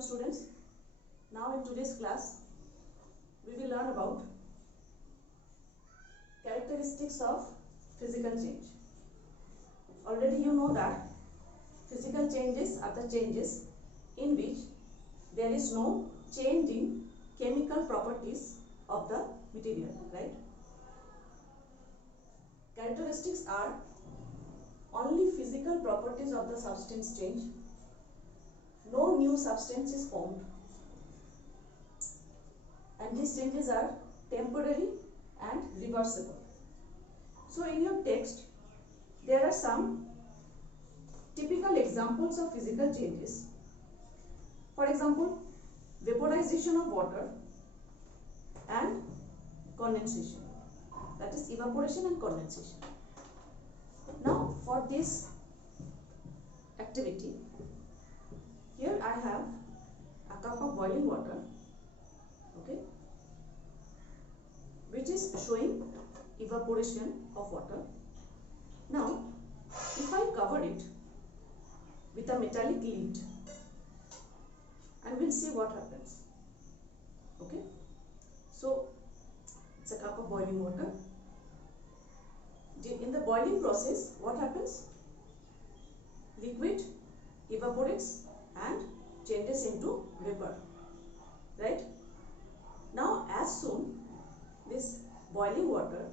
Students, now in today's class we will learn about characteristics of physical change. Already you know that physical changes are the changes in which there is no change in chemical properties of the material, right? Characteristics are only physical properties of the substance change. No new substance is formed, and these changes are temporary and reversible. So in your text there are some typical examples of physical changes. For example, vaporization of water and condensation, that is evaporation and condensation. Now for this activity, here I have a cup of boiling water, okay, which is showing evaporation of water. Now if I cover it with a metallic lid, and we'll see what happens. Okay, so it's a cup of boiling water. In the boiling process, what happens? Liquid evaporates and changes into vapor, right? Now as soon this boiling water,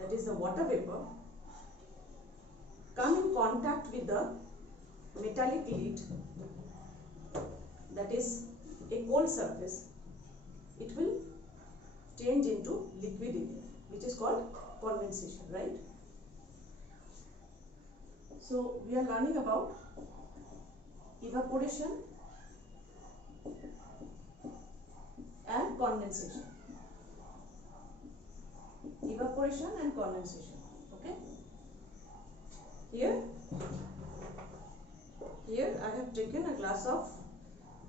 that is the water vapor, come in contact with the metallic lid, that is a cold surface, it will change into liquid area, which is called condensation, right? So we are learning about evaporation and condensation. Evaporation and condensation. Okay. Here I have taken a glass of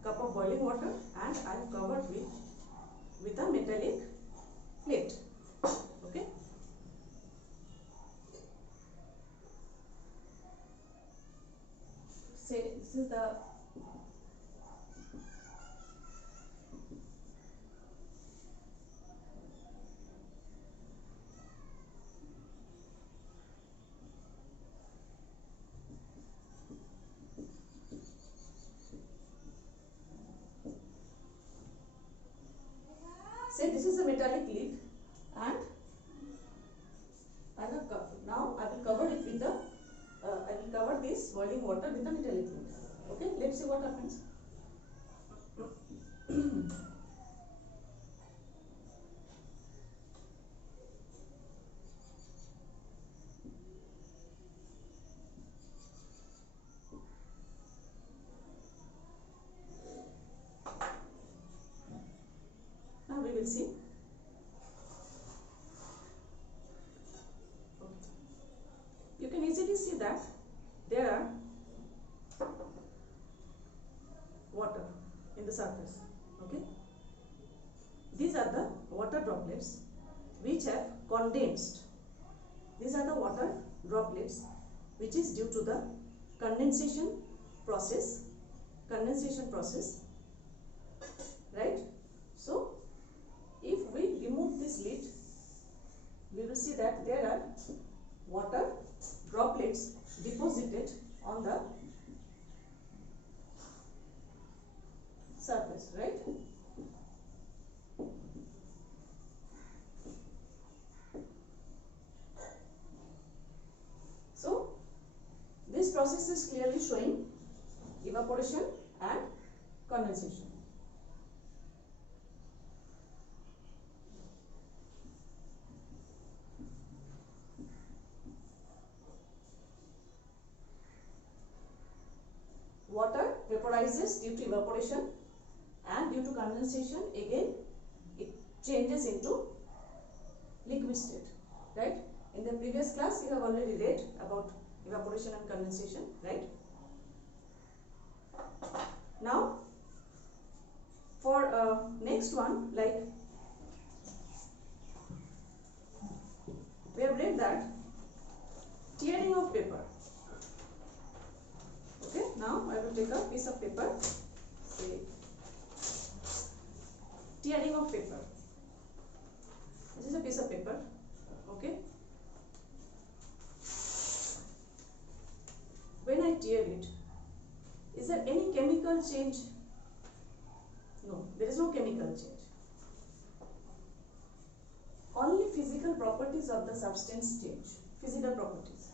cup of boiling water and I have covered with a metallic plate. Okay. Say this is the this is a metallic lid, and I have covered. Now I will cover it with the I will cover this boiling water with the metallic lid. Okay, let's see what happens. Now we will see. You can easily see that there are water in the surface. Okay, these are the water droplets which have condensed. These are the water droplets which is due to the condensation process, right? So if we remove this lid, we will see that there are water droplets deposited on the surface, right? So this process is clearly showing evaporation and condensation. Water vaporizes due to evaporation, and due to condensation again it changes into liquid state, right? In the previous class you have already read about evaporation and condensation, right? Now for next one, like we have read that tearing of paper. Okay, now I will take a piece of paper, say tear it, is there any chemical change? No, there is no chemical change. Only physical properties of the substance change. Physical properties.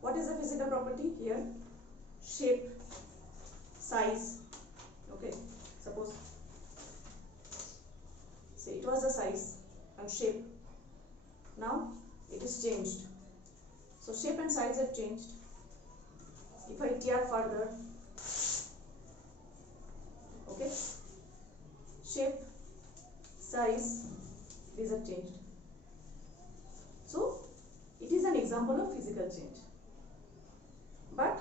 What is the physical property here? Shape, size. Okay, suppose say it was the size and shape. Now it is changed. So shape and size have changed. If I tear further, okay, shape, size, these are changed. So it is an example of physical change. But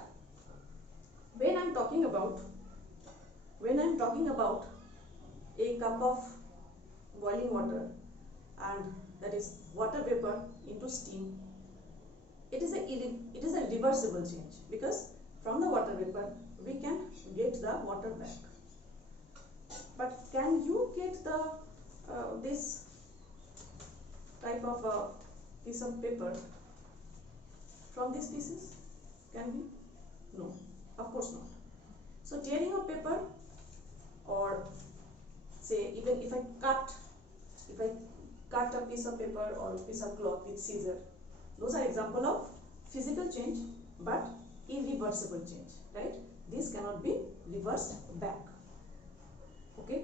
when I am talking about a cup of boiling water, and that is water vapor into steam, it is a reversible change, because from the water vapor we can get the water back. But can you get the this type of piece of paper from these pieces? Can we? No, of course not. So tearing of paper, or say even if I cut a piece of paper or a piece of cloth with scissor, those are example of physical change but irreversible change, right? This cannot be reversed back. Okay.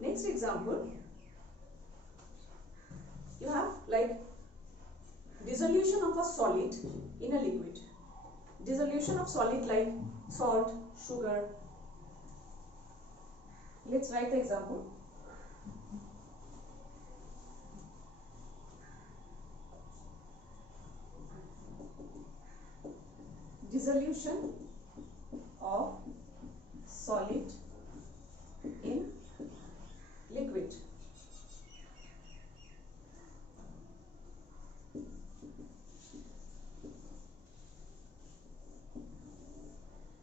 Next example, you have like dissolution of a solid in a liquid. Dissolution of solid like salt, sugar. Let's write the example. Dissolution of solid in liquid.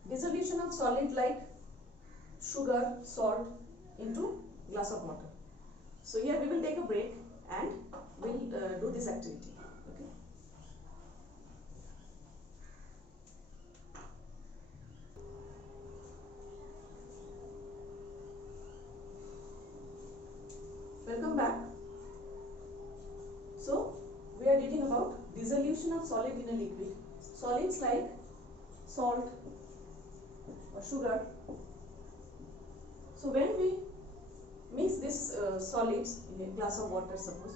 Dissolution of solid like sugar, salt into glass of water. So here we will take a break and we'll do this activity. Okay. Welcome back. So we are reading about dissolution of solid in a liquid. Solids like salt or sugar. So when we mix these solids in a glass of water, suppose,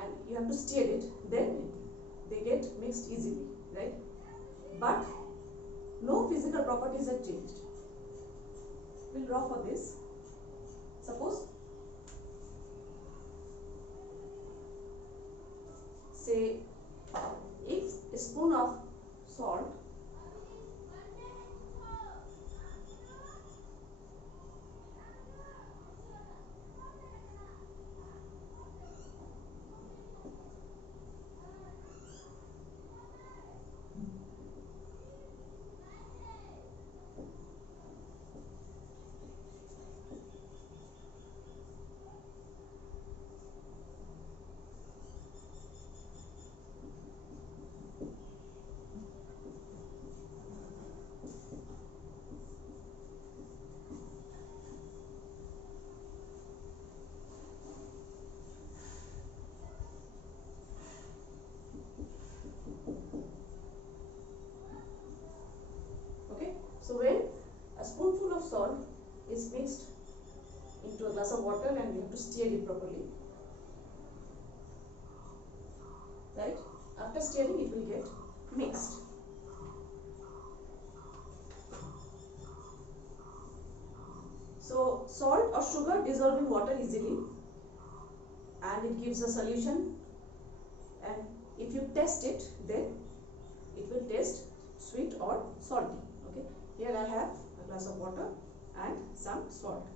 and you have to stir it, then they get mixed easily, right? But no physical properties are changed. We'll draw for this. Suppose, say, if a spoon of salt So when a spoonful of salt is mixed into a glass of water and you have to stir it properly, right? After stirring it will get mixed. So salt or sugar dissolve in water easily and it gives a solution, and if you test it, then it will taste sweet or salty. Okay. Here I have a glass of water and some salt.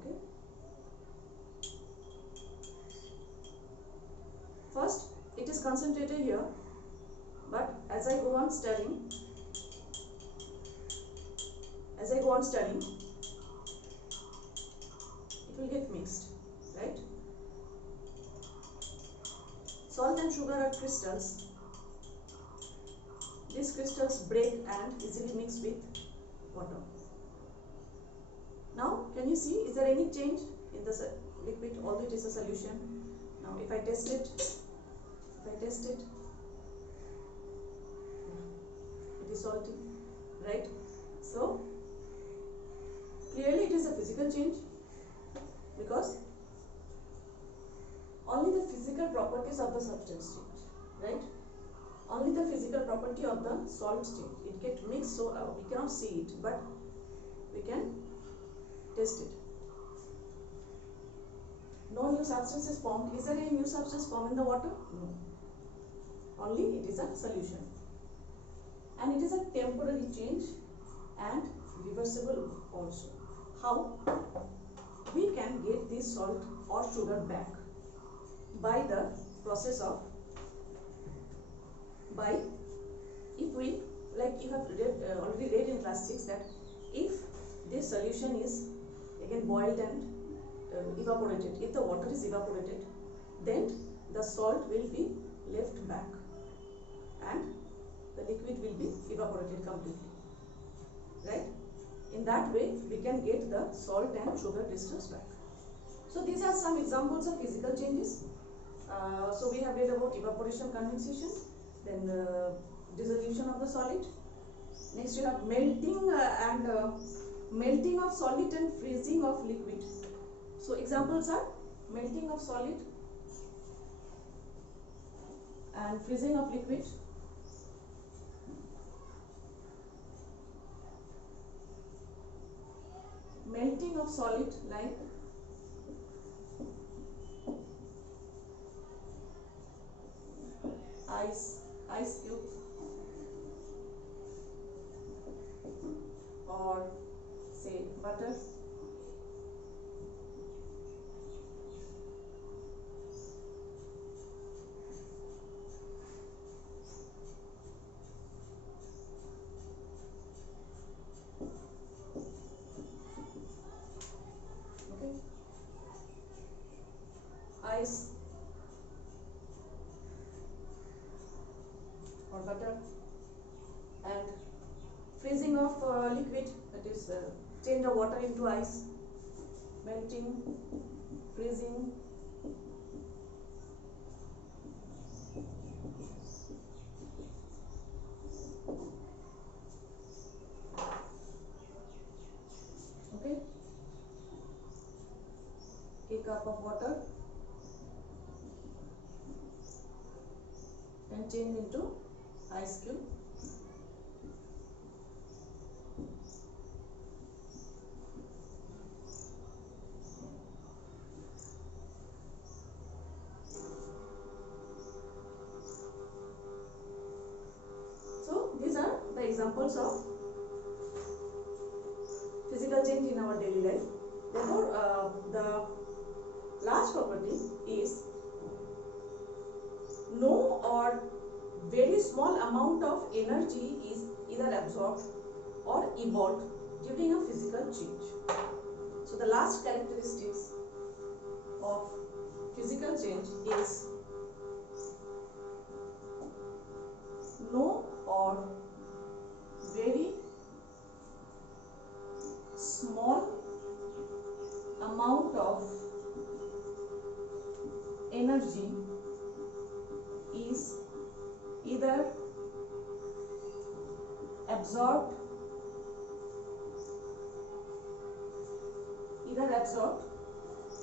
Okay. First, it is concentrated here, but as I go on stirring, it will get mixed, right? Salt salt and sugar are crystals. These crystals break and easily mix with water. Now, can you see, is there any change in the liquid, although it is a solution? Now, if I test it, it is salty, right? So, clearly it is a physical change, because only the physical properties of the substance change, right? Only the physical property of the salt change. It gets mixed, so we cannot see it, but we can test it. No new substance is formed. Is there any new substance formed in the water? No. Only it is a solution. And it is a temporary change and reversible also. How? We can get this salt or sugar back by the process of, if we, like you have already read in class 6, that if this solution is again boiled and evaporated, if the water is evaporated, then the salt will be left back and the liquid will be evaporated completely, right? In that way we can get the salt and sugar crystals back. So these are some examples of physical changes. So we have read about evaporation, condensation, then dissolution of the solid. Next you have melting melting of solid and freezing of liquid. So examples are melting of solid and freezing of liquid. Melting of solid like ice cube, or say butter. Okay. Ice or butter, and freezing of liquid, that is change of water into ice, melting, freezing. Okay, a cup of water and change into ice cube. So these are the examples of physical change in our daily life. Therefore, the last property is no or very small amount of energy is either absorbed or evolved during a physical change. So the last characteristics of physical change is no or very small amount of energy is either absorbed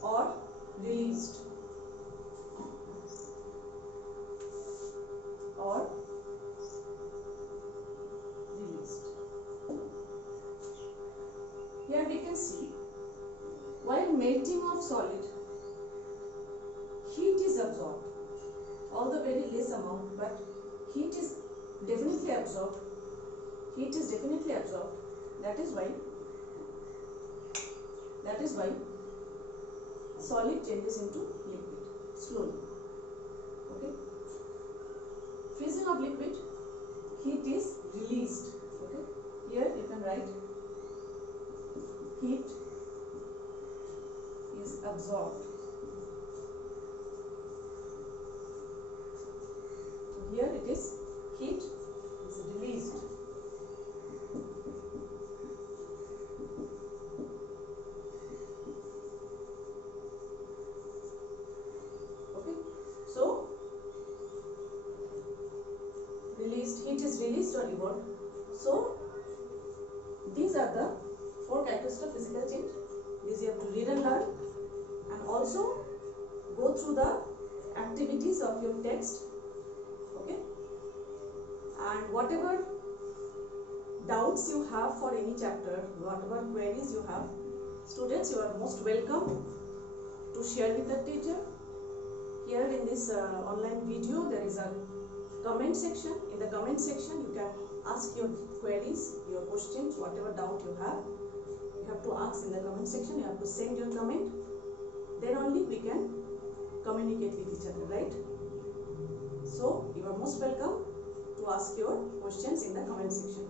or released, Here we can see, while melting of solid, heat is absorbed, although very less amount, but heat is definitely absorbed. That is why solid changes into liquid slowly. Okay. Freezing of liquid, heat is released. Okay. Here you can write heat is absorbed. is released or evolved. So these are the 4 characteristics of physical change. These you have to read and learn, and also go through the activities of your text. Okay, and whatever doubts you have for any chapter, whatever queries you have, students, you are most welcome to share with the teacher. Here in this online video there is a comment section. In the comment section you can ask your queries, your questions, whatever doubt you have to ask in the comment section. You have to send your comment, then only we can communicate with each other, right? So you are most welcome to ask your questions in the comment section.